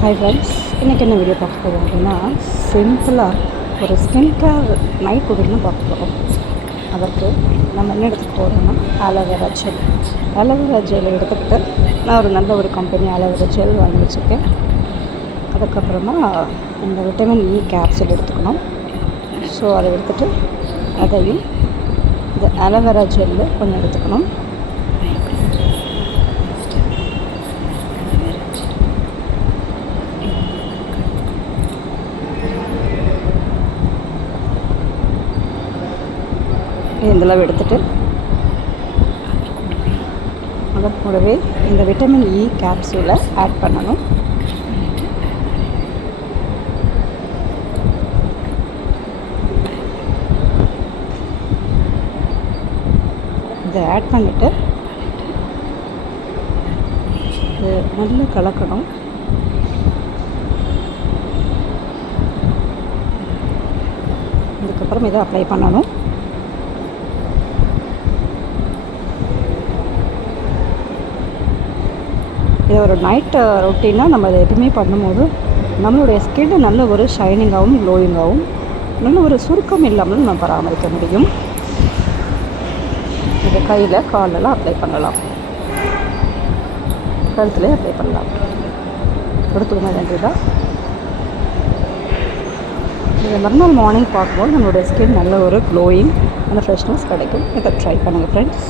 Hi friends, இன்றைக்கி என்ன video பார்க்க போகிறோம் அப்படின்னா சிம்பிளாக ஒரு ஸ்கின் கேர் நைட் ரொட்டீன் பார்க்க போகிறோம். அதற்கு நம்ம என்ன எடுத்துக்க போகிறோம்னா ஆலோவேரா ஜெல். ஆலோவேரா ஜெல் எடுத்துக்கிட்டு நான் ஒரு நல்ல ஒரு கம்பெனி ஆலோவேரா ஜெல் வாங்கி வச்சுருக்கேன். அதுக்கப்புறமா இந்த விட்டமின் இ கேப்சூல் எடுத்துக்கணும். ஸோ அதை எடுத்துகிட்டு அதையும் இந்த ஆலோவேரா ஜெல்லு கொஞ்சம் எடுத்துக்கணும். இதெல்லாம் எடுத்துகிட்டு அதை கூடவே இந்த விட்டமின் இ கேப்சூலை ஆட் பண்ணணும். இதை ஆட் பண்ணிவிட்டு இது நல்லா கலக்கணும். அதுக்கப்புறம் இதை அப்ளை பண்ணணும். இது ஒரு நைட் ரொட்டீனாக நம்ம இதை எப்பவுமே பண்ணும்போது நம்மளுடைய ஸ்கின் நல்ல ஒரு ஷைனிங்காகவும் க்ளோயிங்காகவும் நல்ல ஒரு சுருக்கம் இல்லாமல் நம்ம பராமரிக்க முடியும். இதை கையில் காலெல்லாம் அப்ளை பண்ணலாம், கழுத்துலேயே அப்ளை பண்ணலாம். கொடுத்துக்கணும் வேண்டியதாக இதை மறுநாள் மார்னிங் பார்க்கும்போது நம்மளுடைய ஸ்கின் நல்ல ஒரு க்ளோயிங் அந்த ஃப்ரெஷ்னஸ் கிடைக்கும். இதை ட்ரை பண்ணுங்கள் ஃப்ரெண்ட்ஸ்.